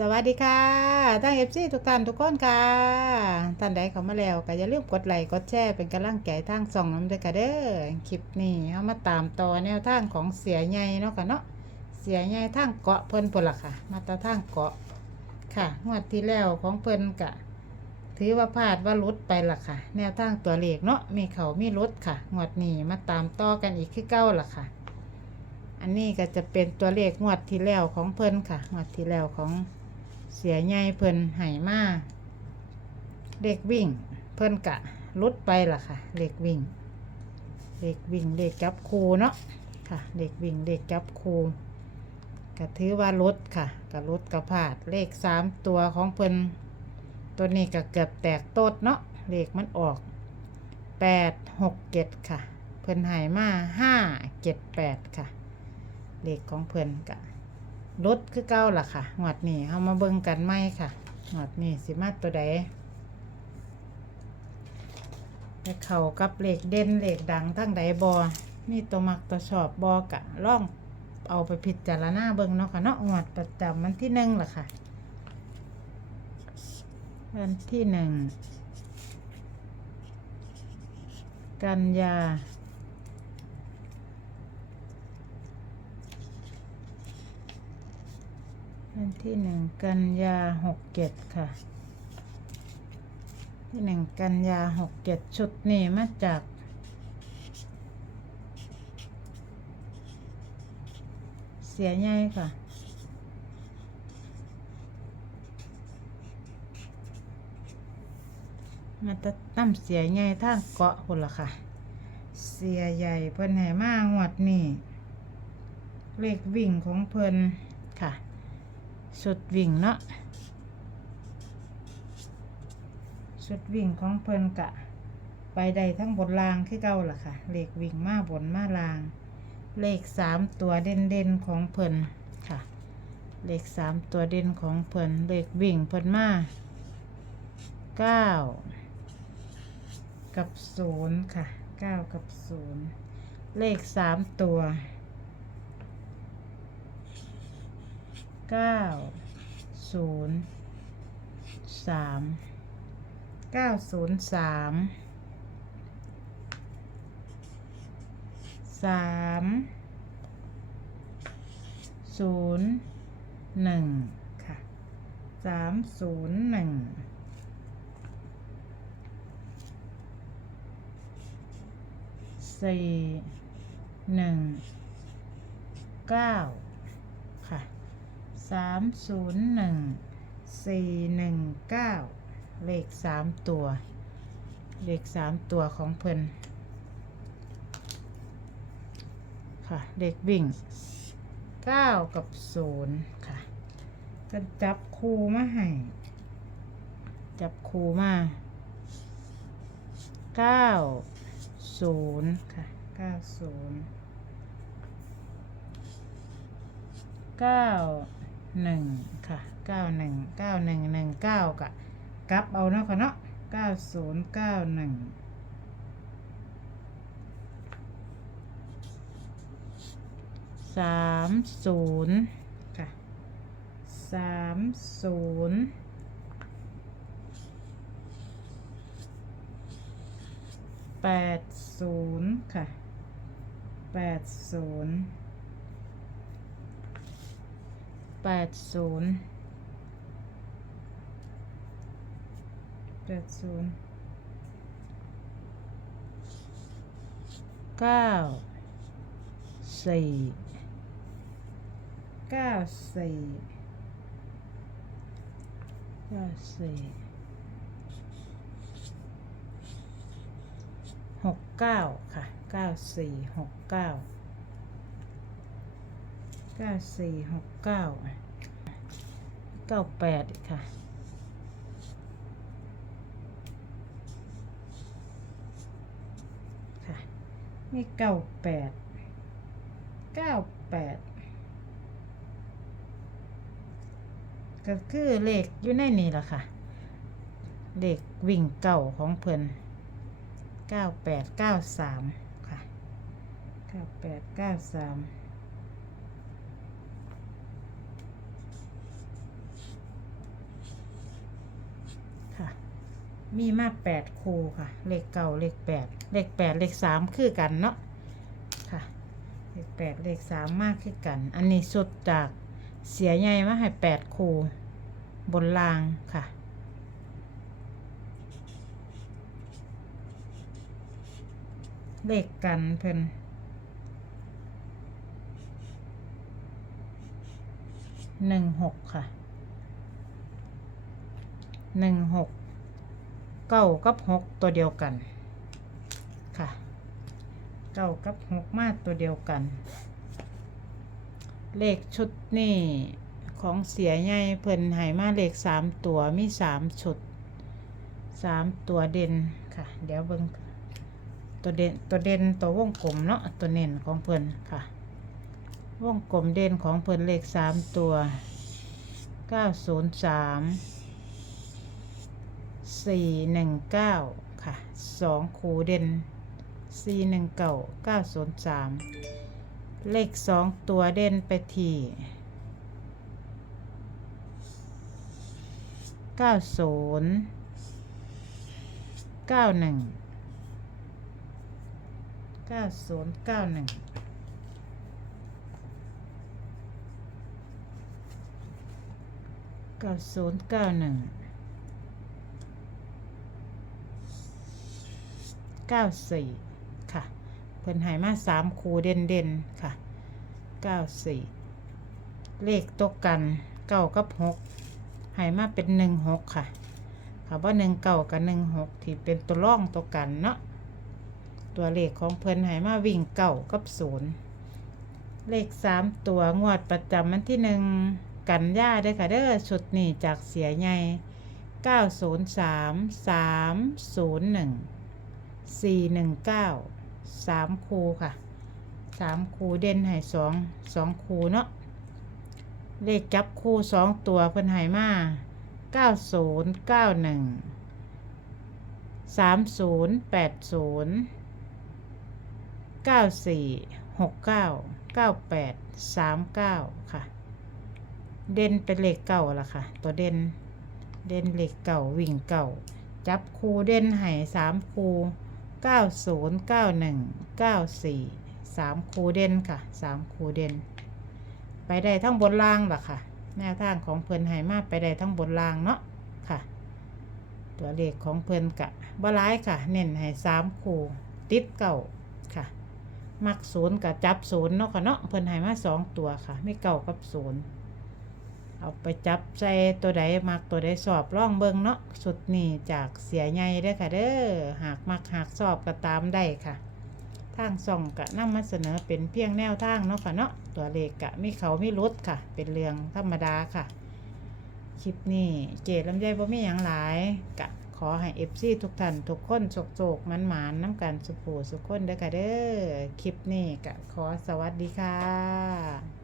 สวัสดีค่ะทั้งเอฟซีทุกท่านทุกคนค่ะท่านใดเข้ามาแล้วก็อย่าลืมกดไลค์กดแชร์เป็นกำลังใจทางส่องน้ำด้วยค่ะเด้อคลิปนี้เอามาตามต่อแนวทางของเสียใหญ่เนาะค่ะเนาะเสียใหญ่ทางเกาะเพิ่นพุ่นล่ะค่ะ มาตาทางเกาะค่ะงวดที่แล้วของเพิ่นกะ ถือว่าพลาดว่ารุดไปล่ะค่ะ แนวทางตัวเลขเนาะมีเขามีรุดค่ะงวดนี้มาตามต่อกันอีกคือเก้าล่ะค่ะ อันนี้ก็จะเป็นตัวเลขงวดที่แล้วของเพิ่นค่ะงวดที่แล้วของ เสียใหญ่เพิ่นไห่มาเลขวิ่ง เพิ่นกะลุดไปล่ะค่ะเลขวิ่งเลขวิ่งเลขจับคูเนาะค่ะเลขวิ่งเลขจับคูก็ถือว่าลดค่ะก็ลดกระพาดเลขสามตัวของเพิ่นตัวนี้ก็เกือบแตกโตดเนาะเลขมันออกแปดหกเจ็ดค่ะ เพิ่นหายมาห้าเจ็ดแปดค่ะเลขของเพิ่นกะ ลดคือเก้าล่ะค่ะหวดนี้เอามาเบิ่งกันไหมค่ะหวดนี้สิมาตัวใดไปเข้ากับเหลขเด่นเหลขดังทั้งใดบอมีตัวมักตัวชอบบอกะล่องเอาไปพิดจารณาเบิ่งเนาะค่ะเนาะหวดประจำวันที่หนึ่งล่ะค่ะวันที่หนึ่งกันยา วัน ที่หนึ่งกันยาหกเจ็ดค่ะ ที่หนึ่งกันยาหกเจ็ดชุดนี่มาจาก เสียใหญ่ค่ะมาตตั้มเสียใหญ่ทางเกาะคนละค่ะ เสียใหญ่เพิ่นให้มางวดนี่เลขวิ่งของเพิ่นค่ะ สุดวิ่งเนาะสุดวิ่งของเพิ่นกะ ไปใดทั้งบนรางคือเก่าล่ะค่ะ เลขวิ่งมาบนมาลาง เลขสามตัวเด่นเด่นๆของเพิ่นค่ะ เลขสามตัวเด่นของเพิ่นเลขวิ่งเพิ่นมาเก้ากับศูนย์ค่ะเก้ากับศูนย์เลขสามตัว เก้าศูนย์สามเก้าศูนย์สามสามศูนย์หนึ่งค่ะสามศูนย์หนึ่งสี่หนึ่งเก้า สามศูนย์หนึ่งสี่หนึ่งเก้าเลขสามตัว เลขสามตัวของเพิ่นค่ะ เลขวิ่งเก้ากับศูนย์ค่ะก็จับคูมาให้จับคูมาเก้าศูนย์ค่ะเก้าศูนย์เก้า หนึ่งค่ะเก้าหนึ่งเก้าหนึ่งหนึ่งเก้ากะกลับเอาเนาะค่ะเนาะเก้าศูนย์เก้าหนึ่งสามศูนย์ค่ะสามศูนย์แปดศูนย์ค่ะแปดศูนย์ แปดศูนย์แปดศูนย์เก้าสี่เก้าสี่เก้าสี่หกเก้าค่ะเก้าสี่หกเก้า เก้าสี่หกเก้าเก้าแปดอีกค่ะค่ะมีเก้าแปดเก้าแปดก็คือเลขอยู่ในนี่แหละค่ะ เลขวิ่งเก่าของเพิ่นเก้าแปดเก้าสามค่ะเก้าแปดเก้าสาม มีมาแปดคู่ค่ะ เลขเก้าเลขแปดเลขแปดเลขสามคือกันเนาะค่ะ เลขแปดเลขสามมากคือกัน อันนี้สุดจากเสียใหญ่มาให้แปดคู่บนรางค่ะเลขกันเพิ่นหนึ่งหกค่ะหนึ่งหก เก้ากับหกตัวเดียวกัน ค่ะเก้ากับหกมาตัวเดียวกัน เลขชุดนี่ของเสียใหญ่เพิ่นให้มาเลขสามตัวมีสามชุดสามตัวเด่นค่ะ เดี๋ยวเบิ่งตัวเด่นตัวเด่นตัววงกลมเนาะตัวเน่นของเพิ่นค่ะ วงกลมเด่นของเพิ่นเลขสามตัวเก้าศูนย์สาม สี่หนึ่งเก้าค่ะสองคูเด่นสี่หนึ่งเก้าเก้าศูนย์สามเลขสองตัวเด่นไปที่เก้าศูนย์เก้าหนึ่งเก้าศูนย์เก้าหนึ่งเก้าศูนย์เก้าหนึ่ง เก้าสี่ค่ะ เพิ่นหายมาสามคูเด่นเด่นๆค่ะเก้าสี่เลขตกกันเก้ากับหกหายมาเป็นหนึ่งหกค่ะคำว่าหนึ่งเก้ากับหนึ่งหกที่เป็นตัวร่องตัวกันเนาะตัวเลขของเพิ่นให้มาวิ่งเก่ากับศูนย์เลขสามตัวงวดประจำวันที่หนึ่งกันย่าได้อค่ะเด้อชุดนี้จากเสียใหญ่เก้าศูนย์ สี่หนึ่งเก้าสามคูค่ะสามคูเด่นให้สองสองคูเนาะเลขจับคูสองตัวเพิ่นให้มาเก้าศูนย์เก้าหนึ่งสามศูนย์แปดศูนย์เก้าสี่หกเก้าเก้าแปดสามเก้าค่ะ เด่นเป็นเลขเก่าละค่ะ ตัวเด่นเด่นเลขเก่าวิ่งเก่าจับคูเด่นไห่สามคู เก้าศูนย์เก้าหนึ่งเก้าสี่สามคูเด่นค่ะสามคูเด่น ไปได้ทั้งบนล่างล่ะค่ะ แนวทางของเพิ่อนไห่มาไปได้ทั้งบนล่างเนาะค่ะ ตัวเลขของเพิ่อนกะบ่ร้ายค่ะ เน้นให้สามคูติดเก่าค่ะ มักศูนย์กับจับศูนย์เนาะค่ะเนาะเพิ่อนให้มาสองตัวค่ะ ไม่เก่ากับศูนย์ เอาไปจับใจตัวใดมักตัวใดสอบร่องเบิงเนาะสุดนี่จากเสียใหญ่เด้อค่ะเด้อหากมักหากสอบก็ตามได้ค่ะ ทางส่องกะนำมาเสนอเป็นเพียงแนวทางเนาะค่ะเนาะตัวเลขกะมีเขามีลดค่ะ เป็นเรื่องธรรมดาค่ะ คลิปนี้เจลำไยบ่มีหยังหลายกะขอให้เอฟซีทุกท่านทุกคนโศกโศกมันหมานน้ำกันสุขูสุขคนเด้อค่ะเด้อคลิปนี้กะขอสวัสดีค่ะ